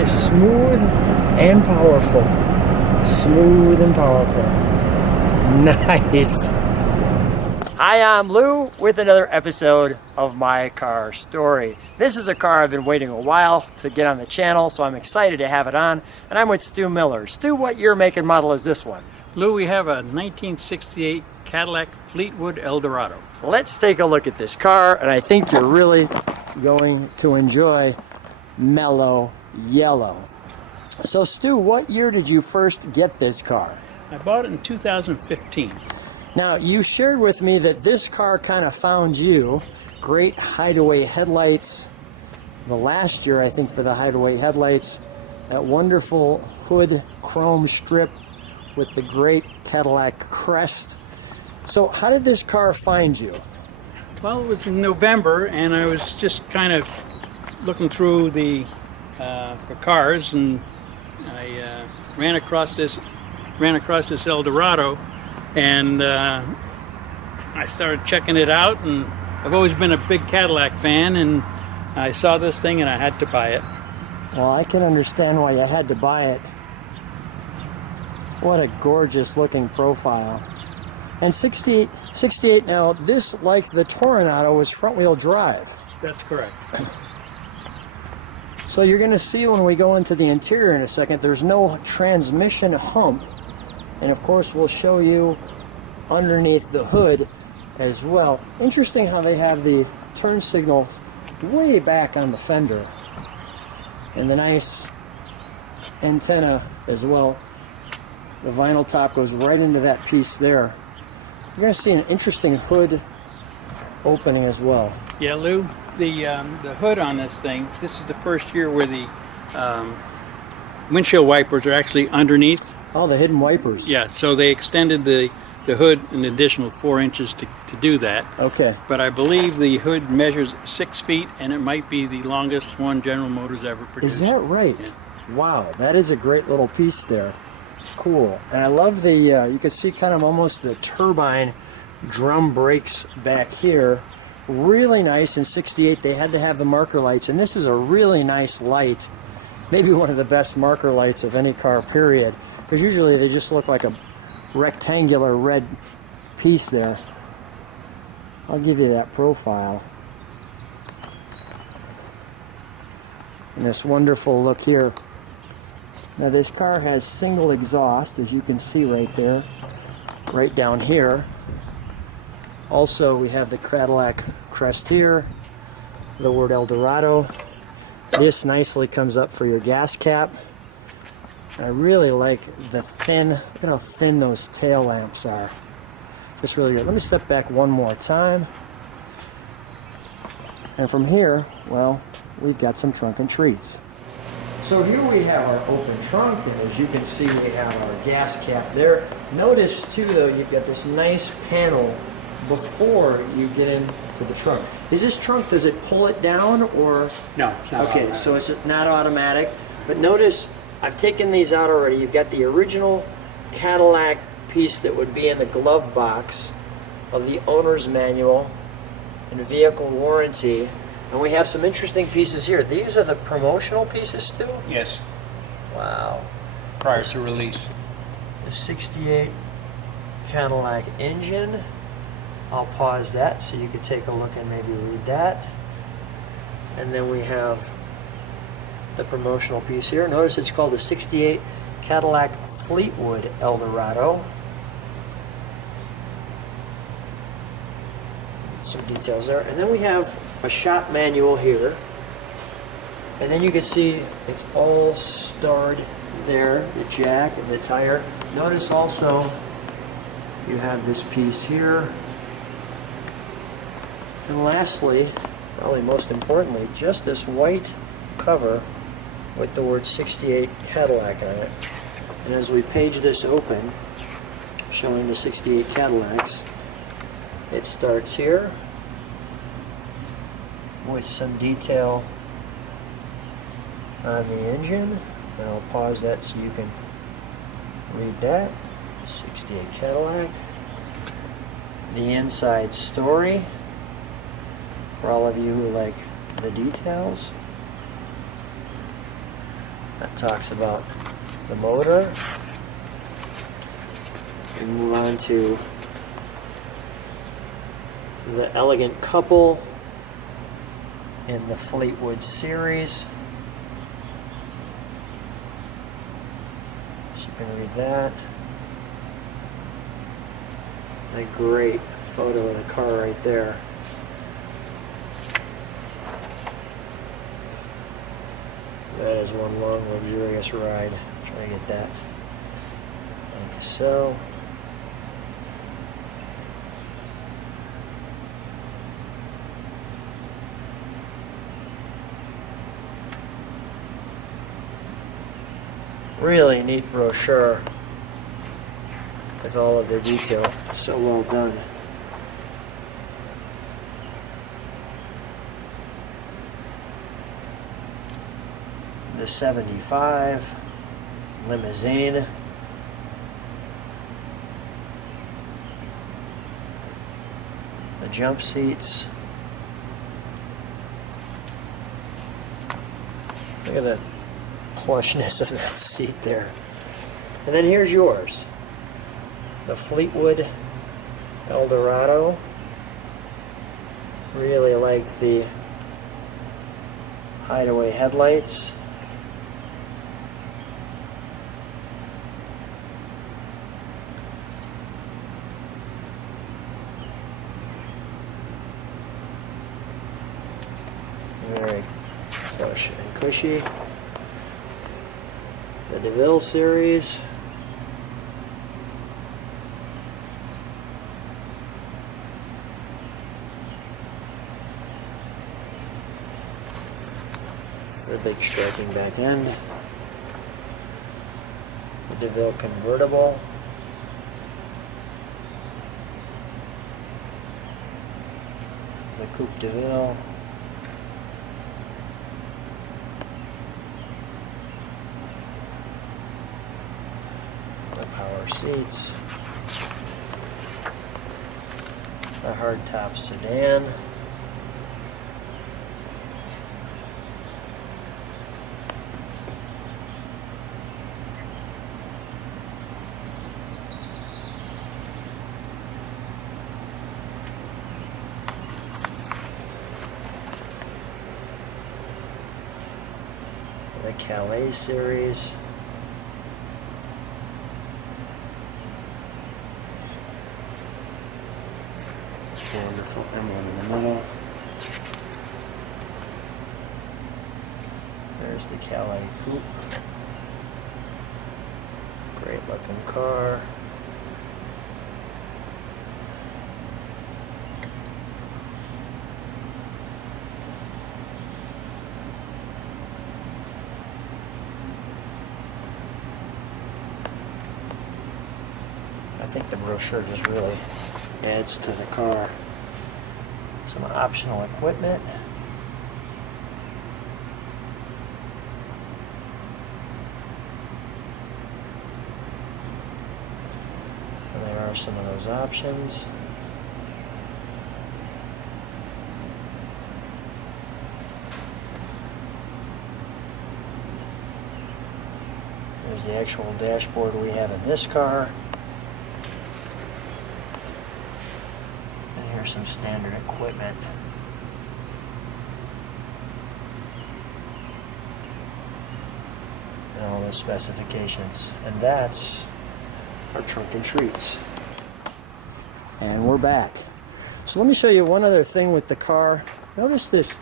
is smooth and powerful. Smooth and powerful. Nice. Hi, I'm Lou with another episode of My Car Story. This is a car I've been waiting a while to get on the channel, so I'm excited to have it on. And I'm with Stu Miller. Stu, what year, make, and model is this one? Lou, we have a 1968 Cadillac Fleetwood Eldorado. Let's take a look at this car, and I think you're really going to enjoy Mellow Yellow. So Stu, what year did you first get this car? I bought it in 2015. Now, you shared with me that this car kind of found you. Great hideaway headlights. The last year, I think, for the hideaway headlights, that wonderful hood chrome strip with the great Cadillac crest. So how did this car find you? Well, it was in November, and I was just kind of looking through the for cars, and I ran across this Eldorado, and I started checking it out. And I've always been a big Cadillac fan, and I saw this thing, and I had to buy it. Well, I can understand why you had to buy it. What a gorgeous looking profile. And 68 now, this, like the Toronado, was front wheel drive. That's correct. So you're going to see when we go into the interior in a second, there's no transmission hump. And of course, we'll show you underneath the hood as well. Interesting how they have the turn signals way back on the fender. And the nice antenna as well. The vinyl top goes right into that piece there. You're going to see an interesting hood opening as well. Yeah, Lou, the hood on this thing, this is the first year where the windshield wipers are actually underneath. Oh, the hidden wipers. Yeah, so they extended the hood an additional 4 inches to do that. Okay. But I believe the hood measures 6 feet, and it might be the longest one General Motors ever produced. Is that right? Yeah. Wow, that is a great little piece there. Cool. And I love the, you can see kind of almost the turbine drum brakes back here. Really nice. In 68 they had to have the marker lights, and this is a really nice light. Maybe one of the best marker lights of any car, period. Because usually they just look like a rectangular red piece there. I'll give you that profile. And this wonderful look here. Now this car has single exhaust, as you can see right there, right down here. Also, we have the Cadillac crest here, the word Eldorado. This nicely comes up for your gas cap. I really like the thin, look at how thin those tail lamps are. Just really good. Let me step back one more time. And from here, well, we've got some trunk and treats. So here we have our open trunk, and as you can see, we have our gas cap there. Notice too, though, you've got this nice panel before you get into the trunk. Is this trunk, does it pull it down, or? No, it's not Okay, automatic. so it's not automatic. But notice, I've taken these out already. You've got the original Cadillac piece that would be in the glove box of the owner's manual and vehicle warranty. And we have some interesting pieces here. These are the promotional pieces, too? Yes, Wow. prior to release. The 68 Cadillac engine. I'll pause that so you could take a look and maybe read that. And then we have the promotional piece here. Notice it's called the 68 Cadillac Fleetwood Eldorado. Some details there. And then we have a shop manual here. And then you can see it's all starred there, the jack and the tire. Notice also you have this piece here. And lastly, probably most importantly, just this white cover with the word 68 Cadillac on it. And as we page this open, showing the 68 Cadillacs, it starts here with some detail on the engine, and I'll pause that so you can read that. 68 Cadillac. The inside story for all of you who like the details. That talks about the motor. We move on to the elegant couple in the Fleetwood series. So you can read that. A great photo of the car right there. That is one long, luxurious ride. Try to get that like so. Really neat brochure with all of the detail. So well done. The 75 limousine. The jump seats. Look at the plushness of that seat there. And then here's yours. The Fleetwood Eldorado. Really like the hideaway headlights. Very plush and cushy. The DeVille series. The big striking back end. The DeVille convertible. The Coupe DeVille. The power seats. The hardtop sedan. The Calais series. Wonderful emblem in the middle. There's the Calais Coupe. Great looking car. I think the brochure just really adds to the car. Some optional equipment. And there are some of those options. There's the actual dashboard we have in this car. Here's some standard equipment. And all those specifications. And that's our trunk and treats. And we're back. So let me show you one other thing with the car. Notice this,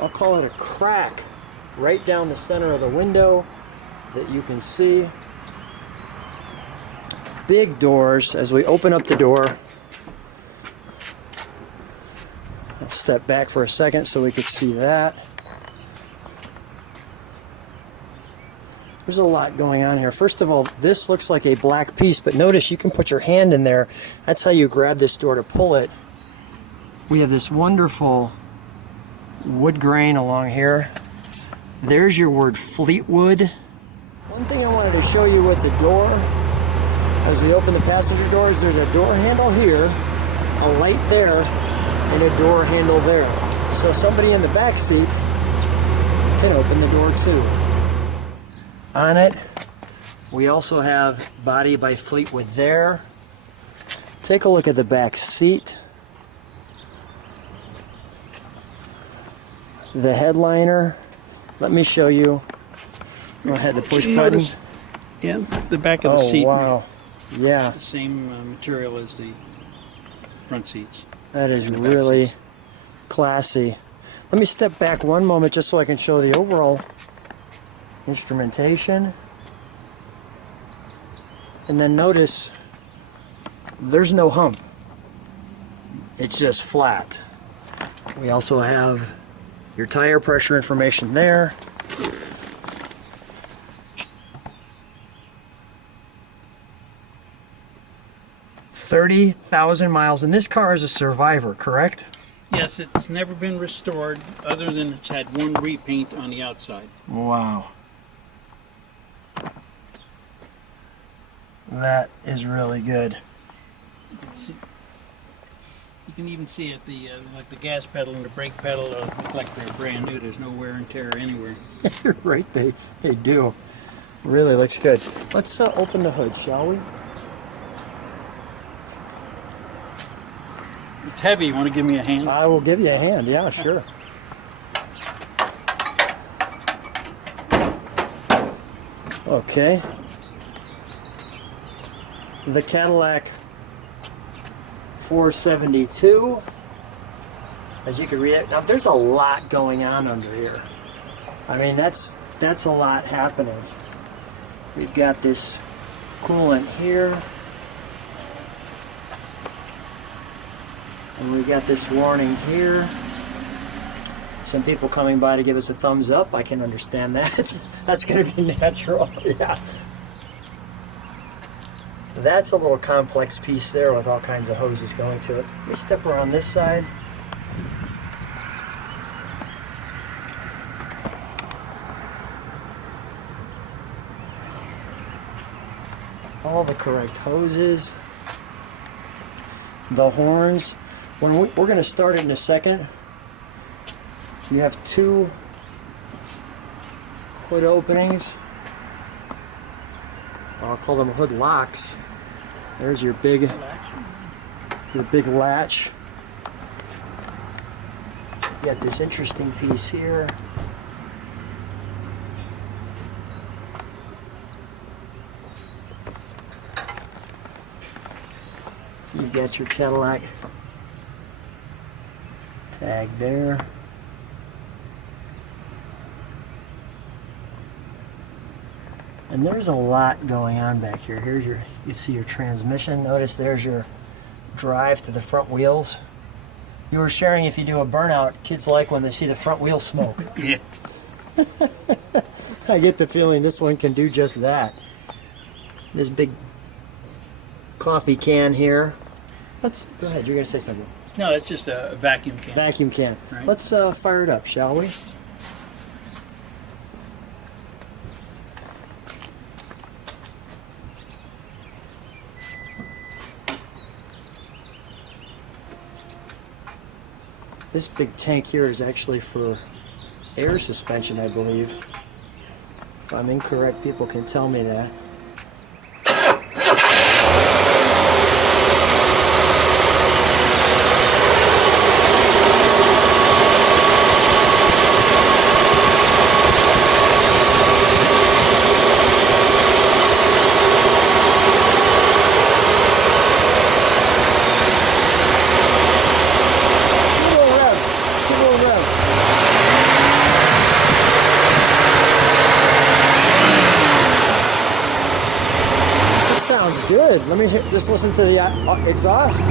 I'll call it a crack right down the center of the window that you can see. Big doors. As we open up the door, I'll step back for a second so we could see that. There's a lot going on here. First of all, this looks like a black piece, but notice you can put your hand in there. That's how you grab this door to pull it. We have this wonderful wood grain along here. There's your word Fleetwood. One thing I wanted to show you with the door, as we open the passenger doors, there's a door handle here, a light there, and a door handle there. So somebody in the back seat can open the door too. on it. We also have body by Fleetwood there. Take a look at the back seat. The headliner. Let me show you. Go ahead, the push button. Yeah, the back of the seat. Oh, wow. Yeah. The same material as the front seats. That is really classy. Let me step back one moment just so I can show the overall instrumentation. And then notice there's no hump. It's just flat. We also have your tire pressure information there. $30,000 miles, and this car is a survivor, correct? Yes, it's never been restored other than it's had one repaint on the outside. Wow. That is really good. You can even see it, like the gas pedal and the brake pedal look like they're brand new. There's no wear and tear anywhere. You're right, they do. Really looks good. Let's open the hood, shall we? It's heavy. You want to give me a hand? I will give you a hand, yeah, sure. Okay. The Cadillac 472. As you can read it, now there's a lot going on under here. I mean, that's a lot happening. We've got this coolant here. And we got this warning here. Some people coming by to give us a thumbs up. I can understand that. That's going to be natural. Yeah. That's a little complex piece there with all kinds of hoses going to it. Let me step around this side. All the correct hoses. The horns. We're going to start it in a second. You have two hood openings. I'll call them hood locks. There's your big latch. You got this interesting piece here. You got your Cadillac tag there. And there's a lot going on back here. Here's you see your transmission. Notice there's your drive to the front wheels. You were sharing if you do a burnout, kids like when they see the front wheel smoke. Yeah. I get the feeling this one can do just that. This big coffee can here. Go ahead, you're going to say something. No, it's just a vacuum can. Vacuum can. Right. Let's fire it up, shall we? This big tank here is actually for air suspension, I believe. If I'm incorrect, people can tell me that. Good. Let me just listen to the exhaust.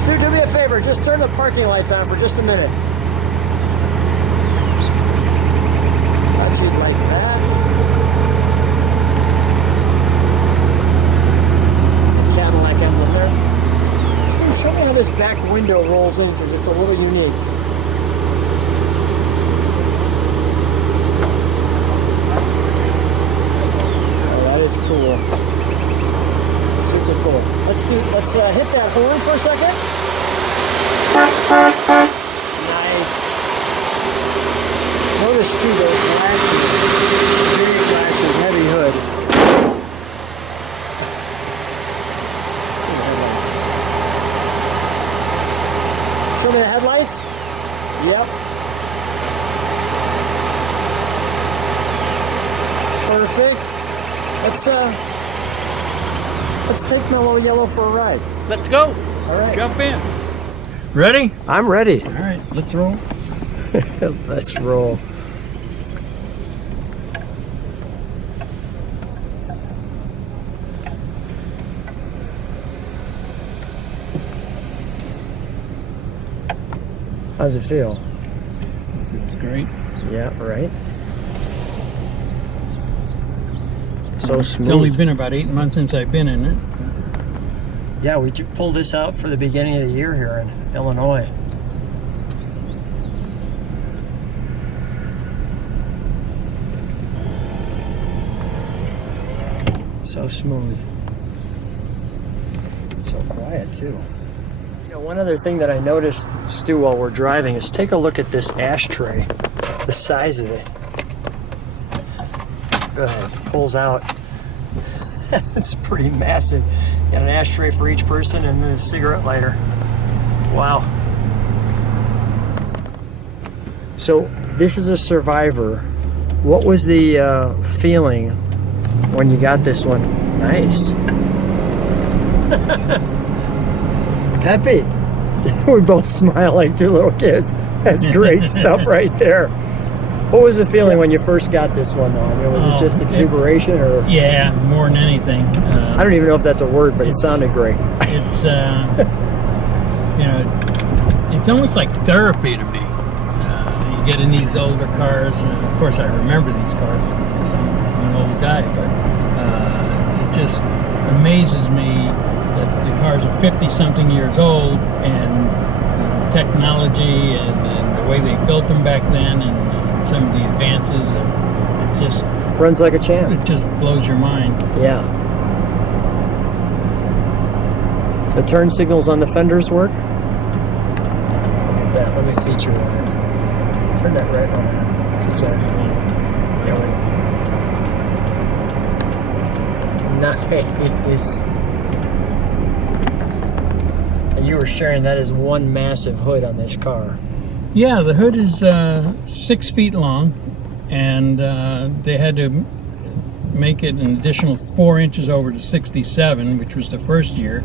Stu, do me a favor. Just turn the parking lights on for just a minute. Thought you'd like that. The Cadillac emblem there. Stu, show me how this back window rolls in because it's a little unique. Is cool. Super cool. Let's hit that horn for a second. Nice. Notice too those glasses, big glasses, heavy hood. Show me the headlights. Yep. Perfect. Let's take Mellow Yellow for a ride. Let's go. All right. Jump in. Ready? I'm ready. All right, let's roll. Let's roll. How's it feel? Feels great. Yeah, right. So smooth. It's only been about 8 months since I've been in it. Yeah, we pulled this out for the beginning of the year here in Illinois. So smooth. So quiet too. You know, one other thing that I noticed, Stu, while we're driving is take a look at this ashtray. The size of it. Go ahead, pulls out. It's pretty massive. Got an ashtray for each person and then a cigarette lighter. Wow. So this is a Survivor. What was the feeling when you got this one? Nice. Peppy. We both smile like two little kids. That's great stuff right there. What was the feeling when you first got this one, though? I mean, was it just exuberation, or? Yeah, more than anything. I don't even know if that's a word, but it sounded great. It's, you know, it's almost like therapy to me. You get in these older cars, and of course I remember these cars because I'm an old guy, but it just amazes me that the cars are 50-something years old, and the technology and the way they built them back then, and some of the advances, and it just runs like a champ. It just blows your mind. Yeah. The turn signals on the fenders work. Look at that. Let me feature that. Turn that right one on. If you can. Nice. And you were sharing that is one massive hood on this car. Yeah, the hood is 6 feet long, and they had to make it an additional 4 inches over to 67, which was the first year,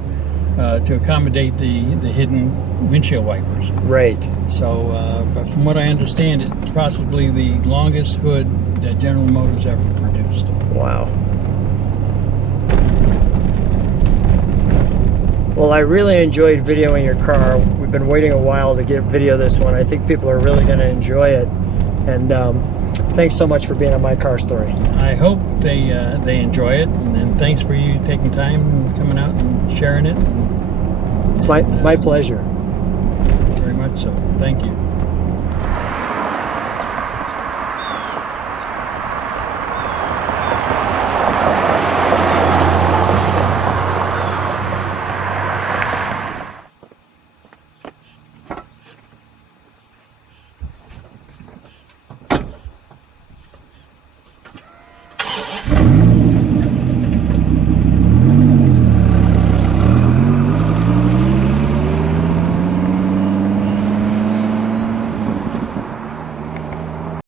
to accommodate the hidden windshield wipers. Right. So, but from what I understand, it's possibly the longest hood that General Motors ever produced. Wow. Well, I really enjoyed videoing your car. We've been waiting a while to get video this one. I think people are really going to enjoy it. And thanks so much for being on My Car Story. I hope they enjoy it. And thanks for you taking time and coming out and sharing it. It's my pleasure. Very much so. Thank you.